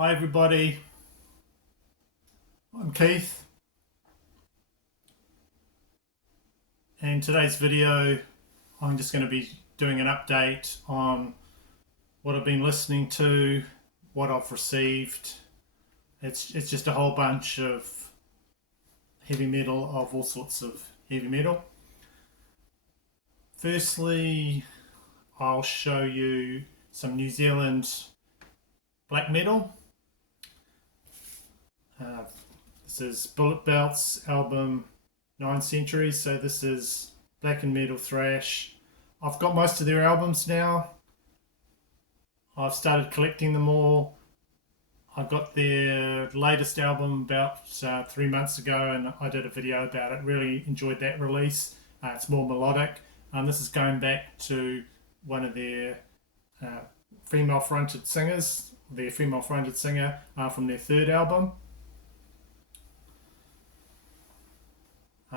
Hi everybody, I'm Keith, and today's video I'm just going to be doing an update on what I've been listening to, what I've received. It's just a whole bunch of heavy metal, of all sorts of heavy metal. Firstly, I'll show you some New Zealand black metal. Uh, this is Bullet Belt's album 9 Centuries, so this is black and metal thrash. I've got most of their albums now. I've started collecting them all. I got their latest album about 3 months ago, and I did a video about it. Really enjoyed that release. It's more melodic. This is going back to one of their female-fronted singers, their female-fronted singer from their third album.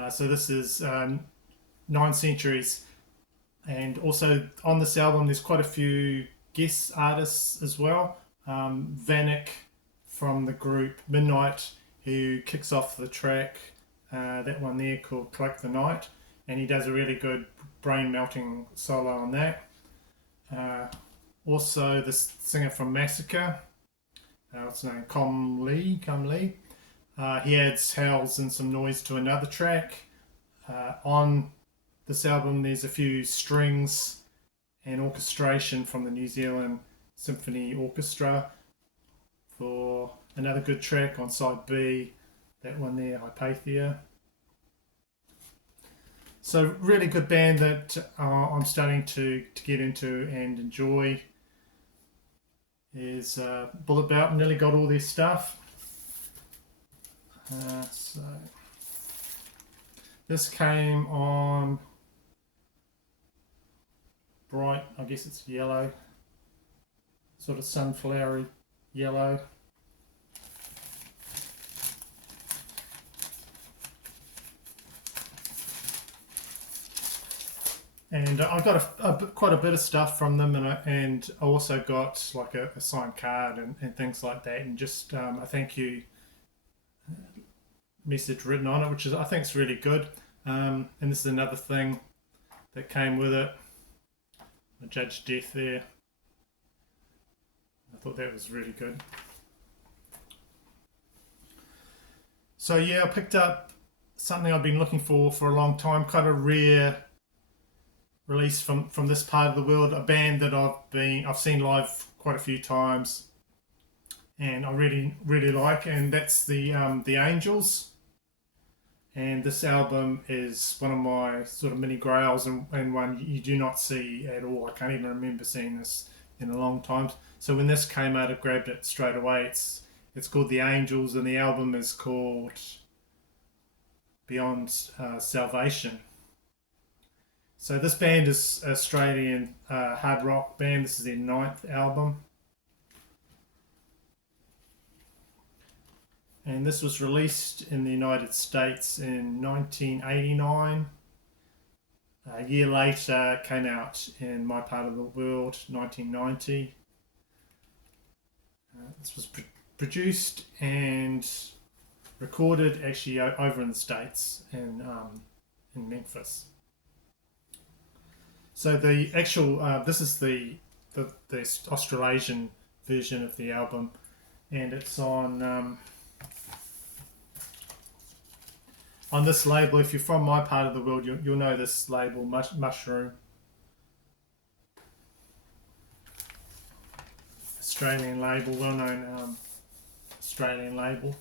So this is 9 Centuries, and also on this album there's quite a few guest artists as well. Vanek from the group Midnight, who kicks off the track, that one there called Collect the Night, and he does a really good brain melting solo on that. Also this singer from Massacre, what's his name, Com Lee. He adds howls and some noise to another track. On this album there's a few strings and orchestration from the New Zealand Symphony Orchestra for another good track on side B, that one there, Hypatia. So really good band that I'm starting to get into and enjoy is Bullet Belt. Nearly got all their stuff. So this came on bright, I guess it's yellow, sort of sunflowery yellow. And I got quite a bit of stuff from them, and I also got like a signed card and things like that, and just a thank you message written on it, which is, I think, is really good. And this is another thing that came with it. The Judge Death there. I thought that was really good. So yeah, I picked up something I've been looking for a long time. Kind of rare release from this part of the world. A band that I've seen live quite a few times, and I really like, and that's the Angels. And this album is one of my sort of mini grails, and one you do not see at all. I can't even remember seeing this in a long time. So when this came out, I grabbed it straight away. It's called The Angels, and the album is called Beyond Salvation. So this band is Australian hard rock band. This is their 9th album. And this was released in the United States in 1989. A year later, it came out in my part of the world, 1990. This was produced and recorded actually over in the States in Memphis. So the actual, this is the Australasian version of the album, and it's on this label. If you're from my part of the world, you'll know this label, Mushroom. Australian label, well-known Australian label.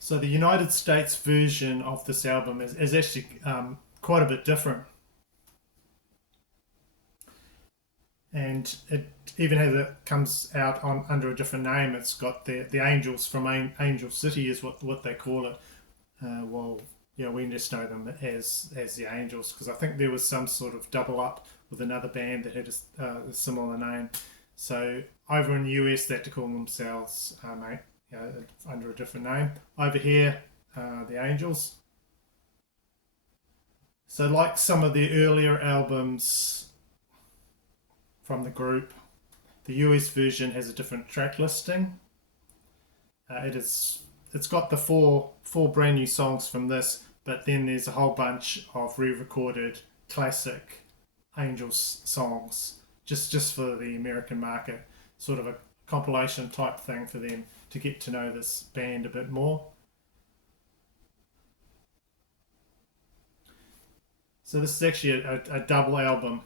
So the United States version of this album is actually quite a bit different. And it even has it comes out under a different name. It's got the Angels from Angel City is what they call it. Well, yeah, we just know them as the Angels, because I think there was some sort of double up with another band that had a similar name. So over in the US, they had to call themselves under a different name. Over here, the Angels. So like some of the earlier albums from the group, The US version has a different track listing. It's got the four brand new songs from this, but then there's a whole bunch of re-recorded classic Angels songs just for the American market, sort of a compilation type thing for them to get to know this band a bit more. So this is actually a double album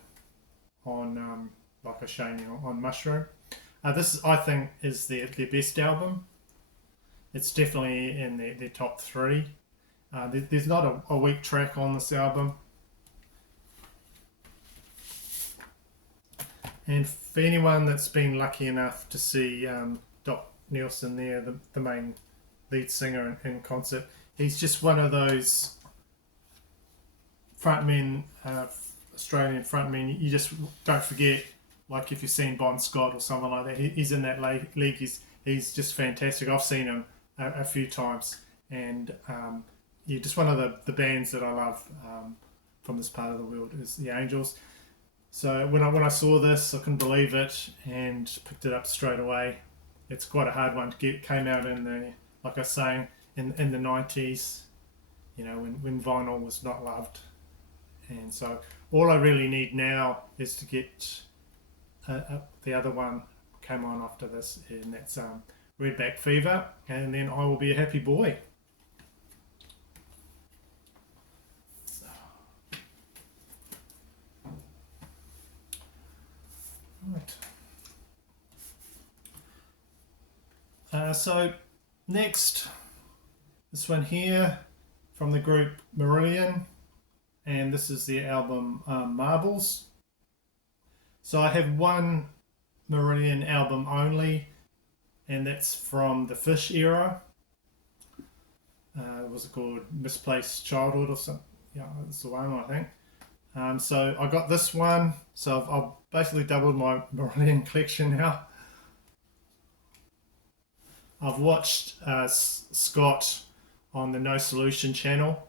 on like I was showing you on Mushroom. This I think is their best album. It's definitely in their top three. There's not a weak track on this album. And for anyone that's been lucky enough to see Doc Nielsen there, the main lead singer in concert, he's just one of those frontmen, Australian frontmen. You just don't forget, like if you've seen Bon Scott or someone like that, he's in that league. He's just fantastic. I've seen him a few times, and yeah, just one of the bands that I love from this part of the world is the Angels. So when I saw this, I couldn't believe it and picked it up straight away. It's quite a hard one to get. Came out in the, like I was saying, in the 90s, you know, when vinyl was not loved. And so all I really need now is to get the other one came on after this, and that's Redback Fever, and then I will be a happy boy. Right. So next, this one here from the group Marillion, and this is their album Marbles. So I have one Marillion album only, and that's from the Fish era. Was it called Misplaced Childhood or something? Yeah, that's the one, I think. So I got this one, so I've basically doubled my Marillion collection now. I've watched Scott on the No Solution channel,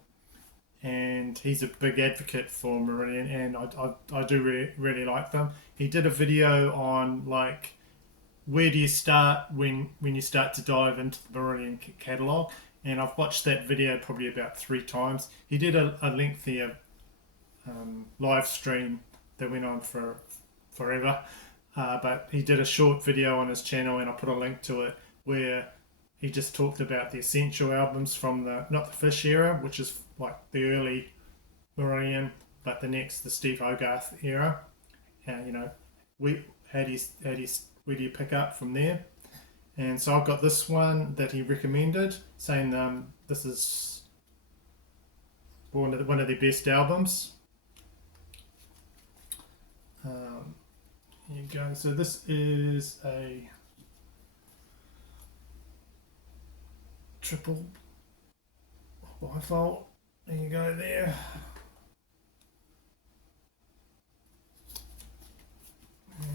and he's a big advocate for Marillion, and I do really like them. He did a video on like where do you start when you start to dive into the Marillion catalogue, and I've watched that video probably about 3 times. He did a lengthier live stream that went on for forever, but he did a short video on his channel, and I'll put a link to it, where he just talked about the essential albums from not the Fish era, which is like the early Marillion, but the Steve Hogarth era. You know, where do you pick up from there? And so I've got this one that he recommended, saying this is one of their best albums. Here you go. So this is a triple bifold. There you go there.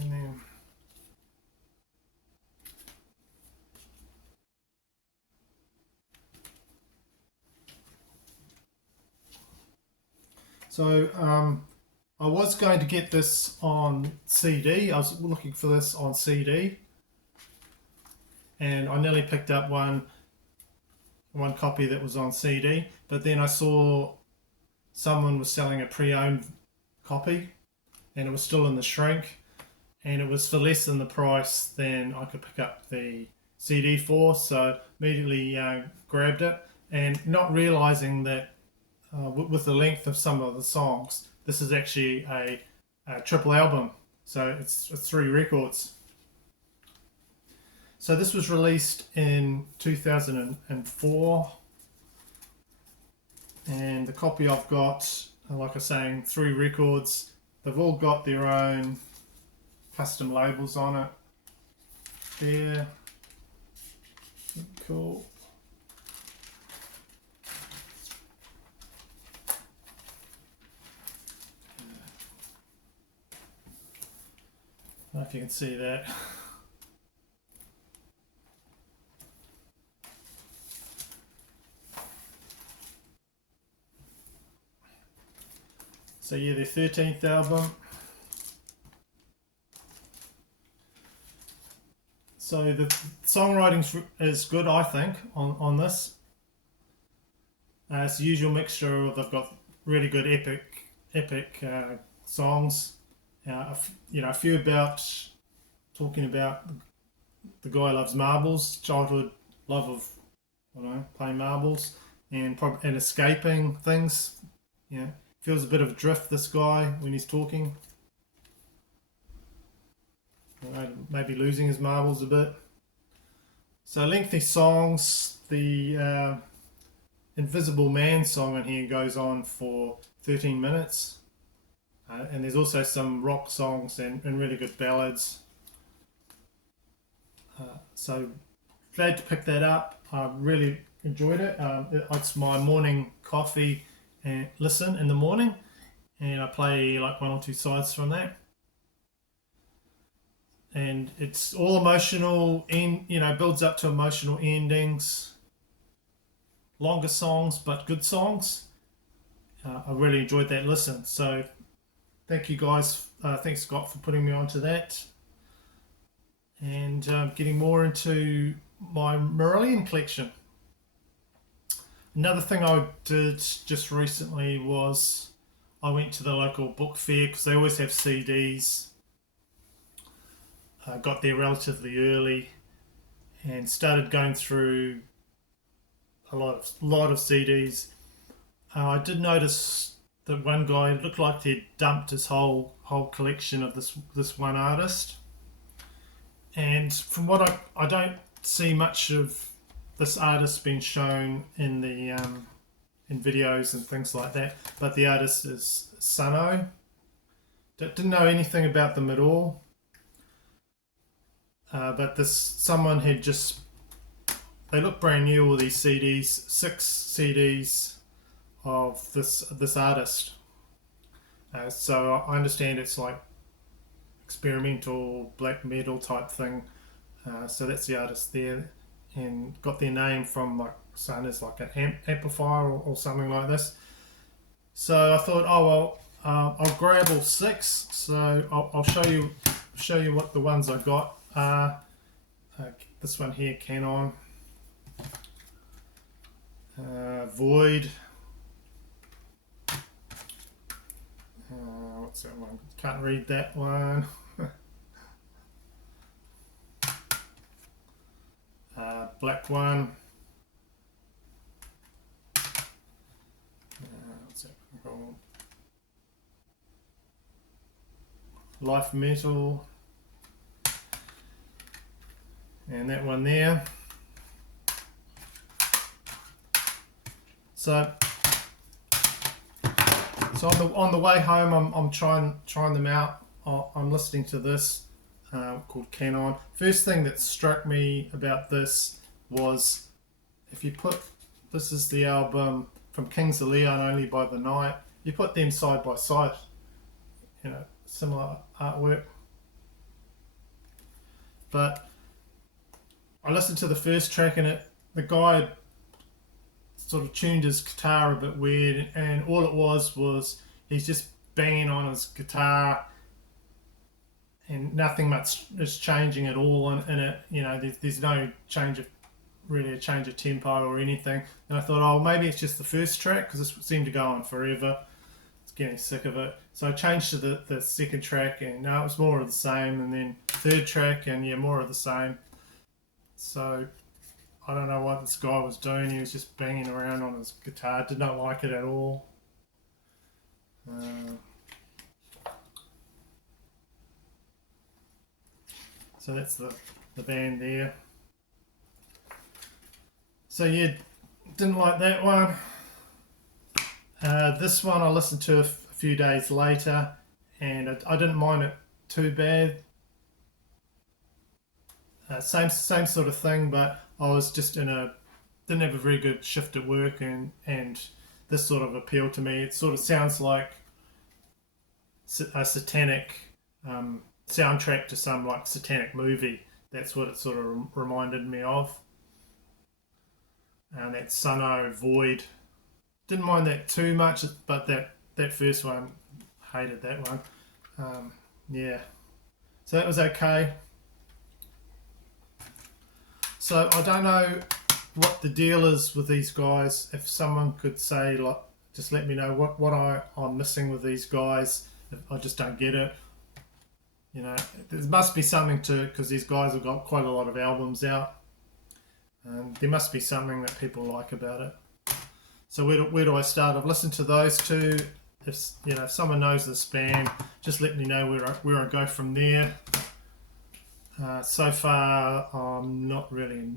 And then so I was going to get this on CD. I was looking for this on CD, and I nearly picked up one copy that was on CD, but then I saw someone was selling a pre-owned copy, and it was still in the shrink, and it was for less than the price than I could pick up the CD for, so immediately grabbed it, and not realizing that with the length of some of the songs, this is actually a triple album, so it's 3 records. So this was released in 2004, and the copy I've got, like I was saying, 3 records. They've all got their own custom labels on it. There, cool. I don't know if you can see that. So yeah, their 13th album. So the songwriting is good, I think, on this. It's the usual mixture of, they've got really good epic songs. A few about talking about the guy loves marbles, childhood love of, playing marbles, and escaping things. Feels a bit of a drift, this guy, when he's talking. Maybe losing his marbles a bit. So lengthy songs. The Invisible Man song in here goes on for 13 minutes. And there's also some rock songs and really good ballads. So glad to pick that up. I really enjoyed it. It's my morning coffee and listen in the morning, and I play like one or two sides from that. And it's all emotional, builds up to emotional endings. Longer songs, but good songs. I really enjoyed that listen. So thank you guys. Thanks, Scott, for putting me onto that. And getting more into my Marillion collection. Another thing I did just recently was I went to the local book fair, because they always have CDs. I got there relatively early and started going through a lot of CDs. I did notice that one guy looked like he'd dumped his whole collection of this one artist. And from what I don't see much of this artist being shown in the in videos and things like that. But the artist is Sano. Didn't know anything about them at all. But someone had just, they look brand new, all these CDs, 6 CDs of this artist. So I understand it's like experimental black metal type thing. So that's the artist there, and got their name from like saying it's like an amplifier or something like this. So I thought, I'll grab all 6. So I'll show you what the ones I got are. This one here, Canon, Void. What's that one? Can't read that one. Black one. What's that one called? Life Metal. And that one there. So on the way home, I'm trying them out. I'm listening to this called Canon. First thing that struck me about this was, if you put, this is the album from Kings of Leon, Only by the Night. You put them side by side, similar artwork. But I listened to the first track, and the guy sort of tuned his guitar a bit weird, and all it was he's just banging on his guitar, and nothing much is changing at all in it. There's no change of tempo or anything. And I thought, maybe it's just the first track, because this seemed to go on forever. It's getting sick of it. So I changed to the second track, and no, it was more of the same. And then third track, and more of the same. So I don't know what this guy was doing. He was just banging around on his guitar. Did not like it at all. So that's the band there. So didn't like that one. This one I listened to a few days later, and I didn't mind it too bad. Same sort of thing, but I was just didn't have a very good shift at work, and this sort of appealed to me. It sort of sounds like a satanic soundtrack to some like satanic movie. That's what it sort of reminded me of. And that Sano Void, didn't mind that too much, but that first one, hated that one. So that was okay. So I don't know what the deal is with these guys. If someone could say, like, just let me know what I'm missing with these guys. If I just don't get it. You know, there must be something to, because these guys have got quite a lot of albums out, and there must be something that people like about it. So where do I start? I've listened to those two. If someone knows this band, just let me know where I go from there. So far, I'm not really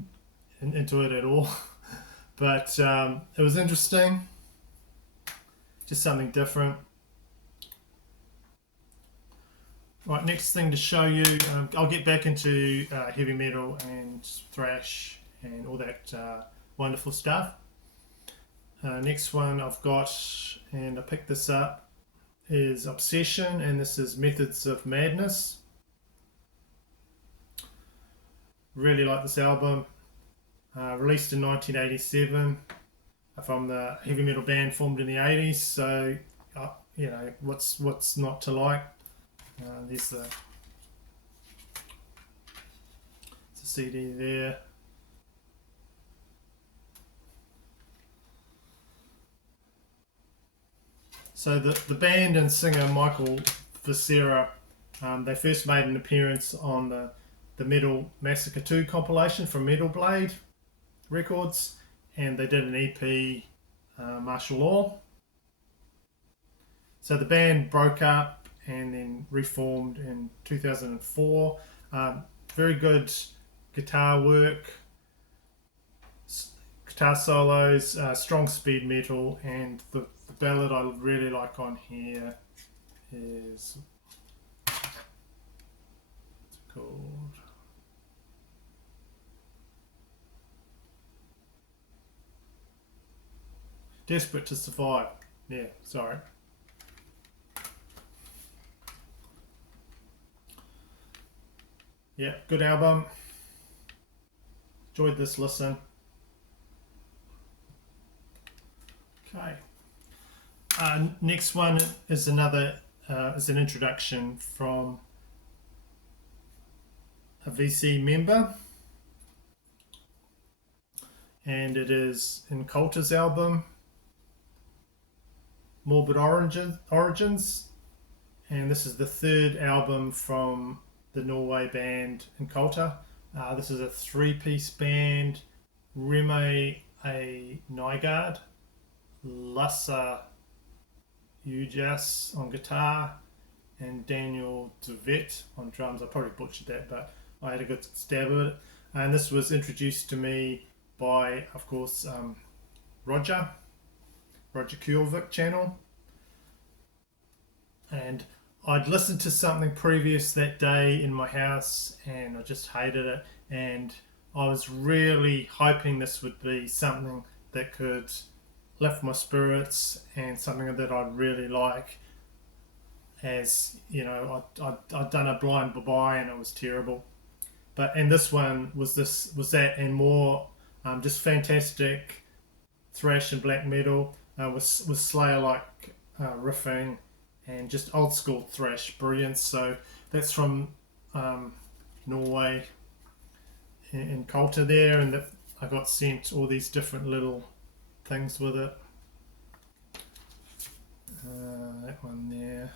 into it at all, but it was interesting. Just something different. Right, next thing to show you, I'll get back into heavy metal and thrash and all that wonderful stuff. Next one I've got, and I picked this up, is Obsession, and this is Methods of Madness. Really like this album. Released in 1987 from the heavy metal band formed in the 80s. So, what's not to like? There's the CD there. So the band and singer Michael Viscera, they first made an appearance on the Metal Massacre 2 compilation from Metal Blade Records, and they did an EP, Martial Law. So the band broke up and then reformed in 2004. Very good guitar work, guitar solos, strong speed metal, and the ballad I really like on here is, what's it called? Desperate to Survive. Yeah, sorry. Yeah, good album. Enjoyed this listen. Okay. Next one is is an introduction from a VC member, and it is Inculta's album, Morbid Origins, and this is the third album from the Norway band Inculta. This is a three-piece band: Reme A. Nygaard, Lasse Ujas on guitar, and Daniel DeVet on drums. I probably butchered that, but I had a good stab at it. And this was introduced to me by, of course, Roger Kulvik channel. And I'd listened to something previous that day in my house, and I just hated it. And I was really hoping this would be something that could lift my spirits and something that I'd really like. As you know, I'd done a blind bye and it was terrible. And this one was that and more. Just fantastic thrash and black metal with Slayer-like riffing and just old school thrash brilliance. So that's from Norway in Culta there, and that I got sent all these different little things with it. That one there.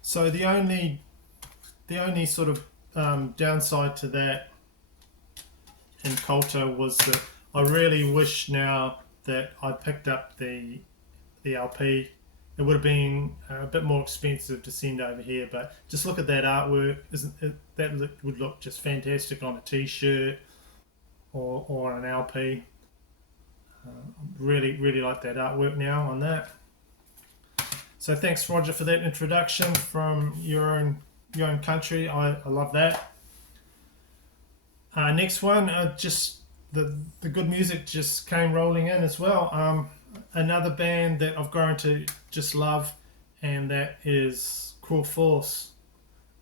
So the only sort of downside to that in Culta was that I really wish now that I picked up the LP. It would have been a bit more expensive to send over here, but just look at that artwork. Would look just fantastic on a T-shirt or an LP. Really like that artwork now on that. So thanks, Roger, for that introduction from your own country. I love that. Next one, just the good music just came rolling in as well. Another band that I've grown to just love, and that is Cruel Force,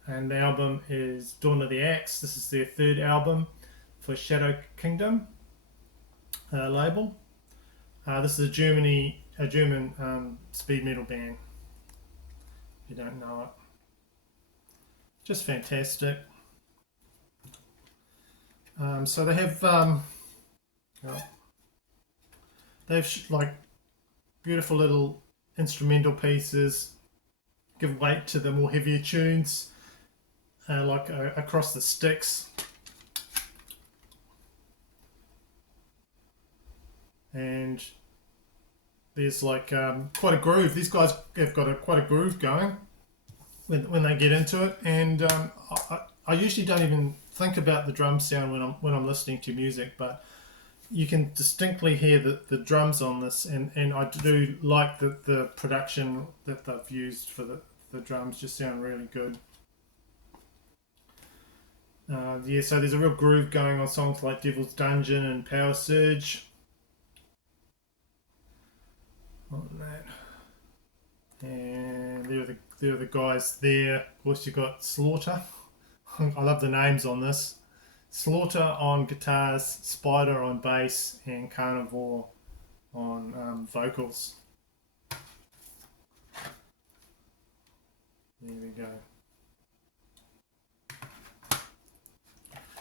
and the album is Dawn of the Axe. This is their third album for Shadow Kingdom label. This is a German speed metal band. If you don't know it, just fantastic. So they have like beautiful little instrumental pieces, give weight to the more heavier tunes, like across the sticks. And there's like quite a groove. These guys have got quite a groove going when they get into it. And I usually don't even think about the drum sound when I'm listening to music, but you can distinctly hear the drums on this, and I do like the production that they've used for the drums. Just sound really good. Yeah, so there's a real groove going on songs like Devil's Dungeon and Power Surge. On that, and there are the guys there. Of course, you got Slaughter. I love the names on this. Slaughter on guitars, Spider on bass, and Carnivore on vocals. There we go.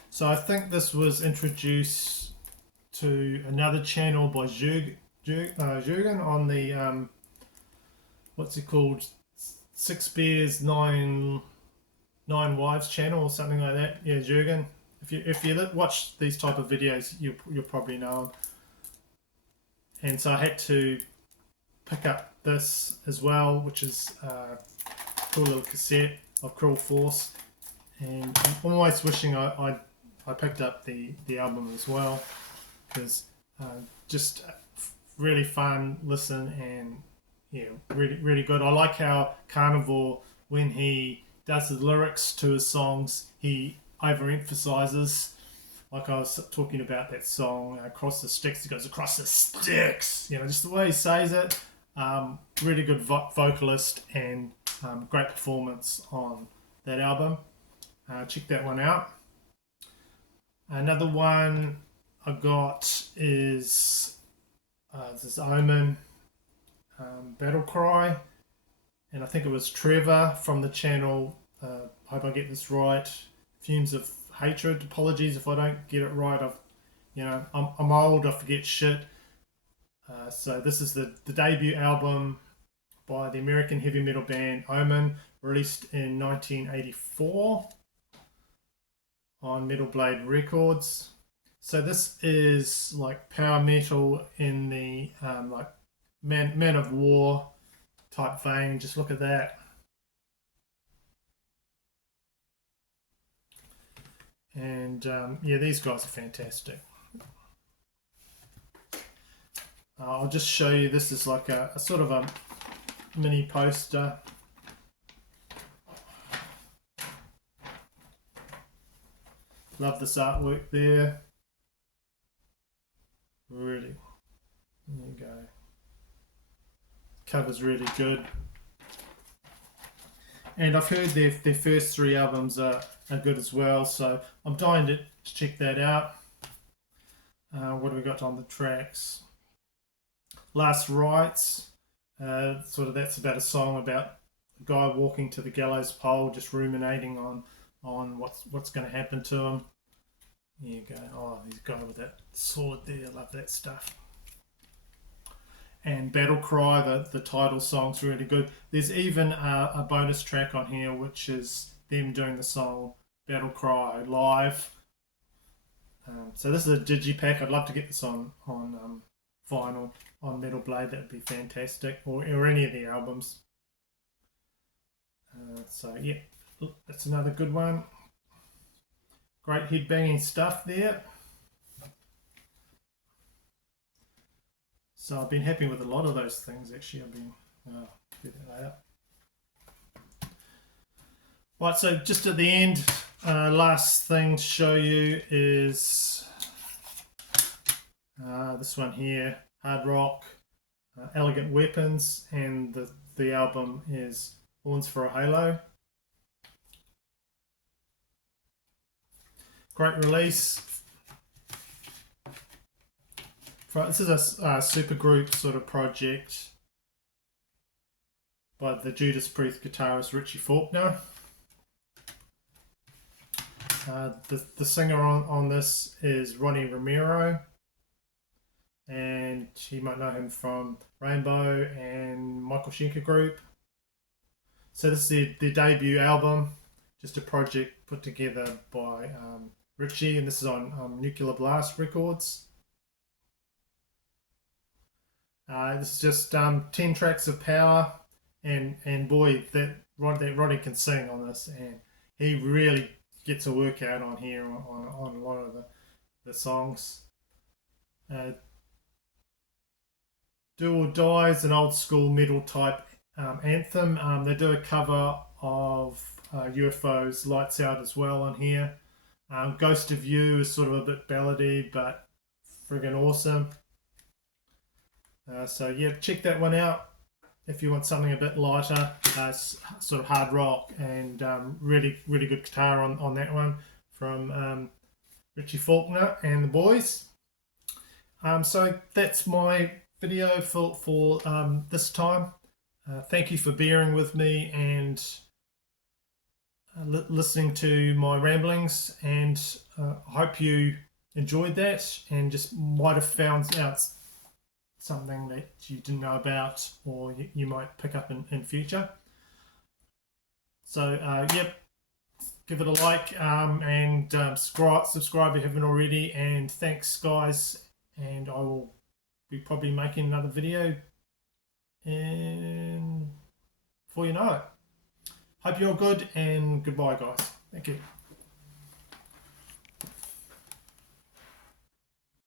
So I think this was introduced to another channel by Jürgen on the what's it called, Six Bears Nine Wives channel or something like that. Yeah, Jürgen. If you watch these type of videos, you'll probably know him. And so I had to pick up this as well, which is a cool little cassette of Cruel Force. And I'm always wishing I picked up the album as well, because just really fun listen, and yeah, really good. I like how Carnivore, when he does the lyrics to his songs, he overemphasizes. Like I was talking about that song Across the Sticks, he goes across the sticks, just the way he says it. Really good vocalist, and great performance on that album. Check that one out. Another one I got is this Omen Battle Cry, and I think it was Trevor from the channel. Hope I get this right. Fumes of Hatred. Apologies if I don't get it right. I'm old. I forget shit. So this is the debut album by the American heavy metal band Omen, released in 1984 on Metal Blade Records. So this is like power metal in the like Man of War type vein. Just look at that. And yeah, these guys are fantastic. I'll just show you. This is like a sort of a mini poster. Love this artwork there. Really, there you go. Cover's really good. And I've heard their first three albums are good as well, so I'm dying to check that out. What do we got on the tracks? Last Rites, sort of that's about a song about a guy walking to the gallows pole, just ruminating on what's going to happen to him. There you go. Oh, he's got with that sword there. I love that stuff. And Battle Cry, the title song's really good. There's even a bonus track on here, which is them doing the song Battle Cry live. So this is a digipack. I'd love to get this on vinyl on Metal Blade. That would be fantastic, or any of the albums. So yeah, that's another good one. Great headbanging stuff there. So I've been happy with a lot of those things actually. I've been do that later. Right, so just at the end, last thing to show you is this one here, Hard Rock, Elegant Weapons, and the album is Horns for a Halo. Great release This is a super group sort of project by the Judas Priest guitarist Richie Faulkner. The singer on this is Ronnie Romero, and you might know him from Rainbow and Michael Schenker Group. So this is their debut album, just a project put together by Richie, and this is on Nuclear Blast Records. This is just 10 tracks of power, and boy, that Ronnie can sing on this, and he really gets a workout on here on a lot of the songs. Do or Die is an old school metal type anthem. They do a cover of UFO's Lights Out as well on here. Ghost of You is sort of a bit ballady, but friggin' awesome. So yeah, check that one out if you want something a bit lighter, sort of hard rock, and really good guitar on that one from Richie Faulkner and the boys. So that's my video for this time. Thank you for bearing with me and listening to my ramblings, and I hope you enjoyed that and just might have found out something that you didn't know about, or you might pick up in future. So yep, give it a like, and subscribe if you haven't already, and thanks guys, and I will be probably making another video and before you know it. Hope you're all good, and goodbye guys. Thank you.